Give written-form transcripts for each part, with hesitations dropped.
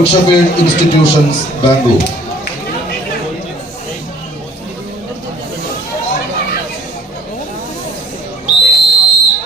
Good Shepherd Institutions, Bangalore.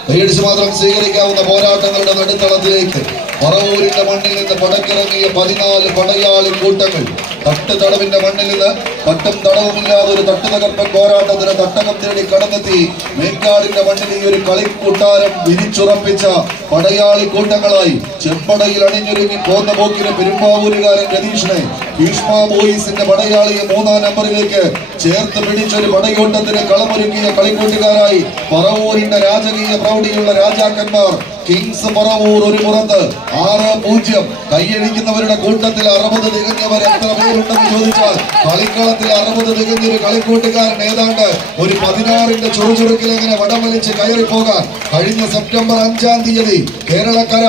കൈയടിച്ച് മാത്രം സ്വീകരിക്കാവുന്ന പോരാട്ടങ്ങളുടെ നടുത്തളത്തിലേക്ക് പറവൂരിന്റെ മണ്ണിൽ നിന്ന് പടക്കിറങ്ങിയ 14 പടയാളി കൂട്ടങ്ങൾ തട്ടുതടവിന്റെ മണ്ണിൽ നിന്ന് പട്ടും തടവുമില്ലാതെ ഒരു തട്ടുതകർപ്പൻ പോരാട്ടത്തിന് തട്ടകം തേടി കടന്നെത്തി മേക്കാടിന്റെ മണ്ണിൽ ഈ ഒരു കളിക്കൂട്ടാരം വിരിച്ചുറപ്പിച്ച പടയാളി കൂട്ടങ്ങളായി ചെമ്പടയിൽ അണിഞ്ഞൊരുങ്ങി പോന്ന പോക്കിന് പെരുമ്പാവൂരുകാരൻ രതീഷിനെ ഭീഷ്മ ബോയ്സിന്റെ പടയാളിയെ 3-ാം നമ്പറിലേക്ക് ചേർത്ത് പിടിച്ചൊരു പടയോട്ടത്തിന് കളമൊരുക്കിയ കളിക്കൂട്ടുകാരായി പറവൂരിന്റെ രാജകീയ പ്രൗഢിയുള്ള രാജാക്കന്മാർ കിങ്സ് പറവൂർ ഒരു പുറത്ത് 6-0. കൈയടിക്കുന്നവരുടെ കൂട്ടത്തിൽ 60 തികഞ്ഞവർ എത്ര പേരുണ്ടെന്ന് ചോദിച്ചാൽ കളിക്കളത്തിൽ 60 തികഞ്ഞൊരു കളിക്കൂട്ടുകാരൻ ഏതാണ്ട് ഒരു 16ന്റെ ചുറുചുറുക്കിൽ എങ്ങനെ വടം വലിച്ച് കയറി പോകാൻ കഴിഞ്ഞ സെപ്റ്റംബർ 5-ാം തീയതി കേരളക്കര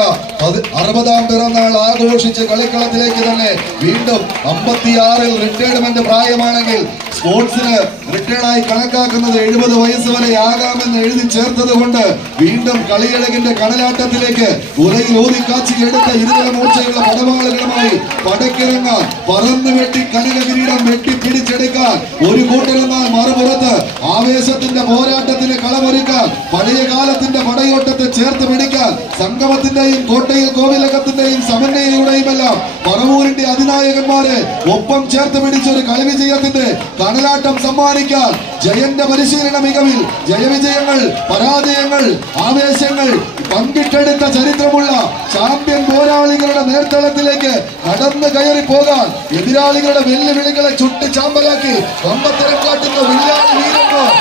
60-ാം പിറന്നാൾ ആഘോഷിച്ച് കളിക്കളത്തിലേക്ക് തന്നെ വീണ്ടും 56-ൽ റിട്ടയർമെന്റ് പ്രായമാണെങ്കിൽ സ്പോർട്സിന് റിട്ടയർഡായി കണക്കാക്കുന്നത് 70 വയസ്സ് വരെ ആകാമെന്ന് എഴുതി ചേർത്തത് കൊണ്ട് വീണ്ടും കളിയഴകിന്റെ കടലാട്ടത്തിലേക്ക് ഉലയിൽ ഊതിക്കാച്ചി എടുത്ത ഇരുതല മൂർച്ചയുള്ള പടവാളുകളുമായി പടക്കിറങ്ങാൻ പറന്നു വെട്ടി കനക കിരീടം വെട്ടി പിടിച്ചെടുക്കാൻ ഒരു കൂട്ടരെന്നാൽ മറുപുറത്ത് ആവേശത്തിന്റെ പോരാട്ടത്തിന് കളമൊരുക്കാൻ പഴയ കാലത്തിന്റെ പടയോട്ടത്തെ ചേർത്ത് പിടിക്കാൻ സംഗമത്തിന്റെയും കോട്ടയിൽ കോവിലകത്തിന്റെയും സമന്വയയുടെയുമെല്ലാം പറവൂരിന്റെ അധിനായകന്മാരെ ഒപ്പം ചേർത്ത് പിടിച്ച ഒരു കളി വിജയത്തിന്റെ കടലാട്ടം സമ്മാനിക്കാൻ ജയന്റെ പരിശീലന മികവിൽ ജയവിജയങ്ങൾ പരാജയങ്ങൾ ആവേശങ്ങൾ പങ്കിട്ടെടുത്ത ചരിത്രമുള്ള ചാമ്പ്യൻ പോരാളികളുടെ നേർത്തളത്തിലേക്ക് കടന്നു കയറി പോകാൻ എതിരാളികളുടെ വെല്ലുവിളികളെ ചുട്ടി ചാമ്പലാക്കി വമ്പത്തരം കാട്ടുന്ന വില്ലാളി വീരന്മാർ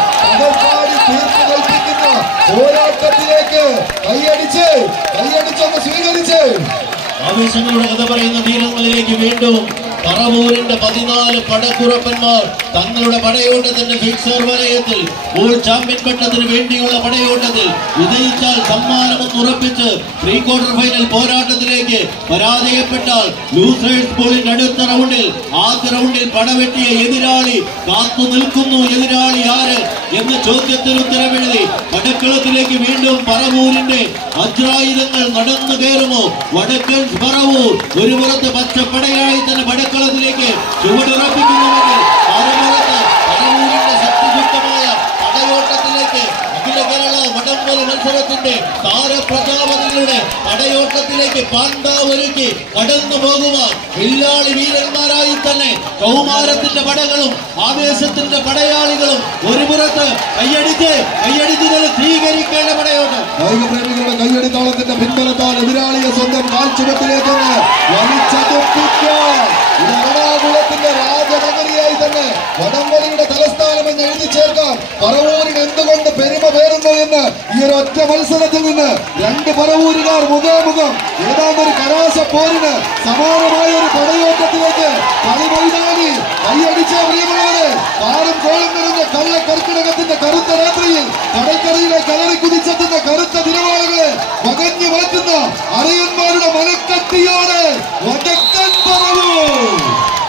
തീർപ്പ് കൽപ്പിക്കുന്ന പോരാട്ടത്തിലേക്ക് കൈയടിച്ചൊന്ന് സ്വീകരിച്ച് ആവേശങ്ങളുടെ കഥ പറയുന്ന തീരങ്ങളിലേക്ക് വീണ്ടും പറവൂരിന്റെ 14 പടക്കുറപ്പന്മാർ തങ്ങളുടെ പടയോട്ടത്തിന്റെ ഫിക്സർ വലയത്തിൽ ചാമ്പ്യൻ പട്ടത്തിന് വേണ്ടിയുള്ള പടയോട്ടത്തിൽ വിജയിച്ചാൽ സമ്മാനമെന്ന് ഉറപ്പിച്ച് പ്രീ ക്വാർട്ടർ ഫൈനൽ പോരാട്ടത്തിലേക്ക് പരാജയപ്പെട്ടാൽ ലൂസേഴ്സ് പൂളിന്റെ അടുത്ത റൗണ്ടിൽ ആദ്യ റൗണ്ടിൽ പടവെട്ടിയ എതിരാളി കാത്തു നിൽക്കുന്നു. എതിരാളി ആര് എന്ന ചോദ്യത്തിന് ഉത്തരമെഴുതി പടക്കളത്തിലേക്ക് വീണ്ടും പറവൂരിന്റെ വജ്രായുധങ്ങൾ നടന്നു കയറുമോ? വടക്കൻ പറവൂർ ഒരു പുറത്ത് പച്ചപ്പടയായി തന്നെ പടക്കളത്തിലേക്ക് ചുവടുറപ്പിക്കുന്നുവെങ്കിൽ മറുപുറത്ത് പറവൂരിന്റെ ശക്തിയുക്തമായ പടയോട്ടത്തിലേക്ക് അഖില കേരള വടംവലി മത്സരത്തിന്റെ താരപ്രജാപതികളുടെ പടയോട്ടത്തിലേക്ക് പാണ്ഡാവൊരുക്കി കടന്നു പോകുവാൻ വില്ലാളി വീരന്മാരായി തന്നെ കൗമാരത്തിന്റെ പടകളും ആവേശത്തിന്റെ പടയാളികളും ഒരു പുറത്ത് കൈയടിച്ച് സ്വീകരിക്കേണ്ട പടയോട്ടം. കായികപ്രേമികളുടെ കൈയടിത്താളത്തിന്റെ പിൻബലത്താൽ എതിരാളിയെ സ്വന്തം കാൽച്ചുവട്ടിലേക്ക് വലിച്ചതുപ്പിക്കാൻ എറണാകുളത്തിന്റെ രാജനഗരിയായി തന്നെ വടംവലിയുടെ തലസ്ഥാനമെന്ന് എഴുതി ചേർക്കാൻ പറവൂരിന് എന്തുകൊണ്ട് പെരുമ പേറുന്നു എന്ന് ഈ ഒരു ഒറ്റ മത്സരത്തിൽ നിന്ന് 2 പറവൂരുകാർ മുഖാമുഖം ഏതാണ്ടൊരു കലാശ പോരിന് സമാനമായ ഒരു പടയോട്ടത്തിലേക്ക് കളിമൈതാനി കൈയടിച്ച പ്രിയമുള്ളവരെ കാറും കോളം നിറഞ്ഞ കള്ള കർക്കിടകത്തിന്റെ കറുത്ത രാത്രിയിൽ കടൽക്കരയിലെ കലറി കുതിച്ചെത്തുന്ന കറുത്ത തിരമാലകളെ വകഞ്ഞു മാറ്റുന്ന അറിയന്മാരുടെ മനക്കട്ടിയോടെ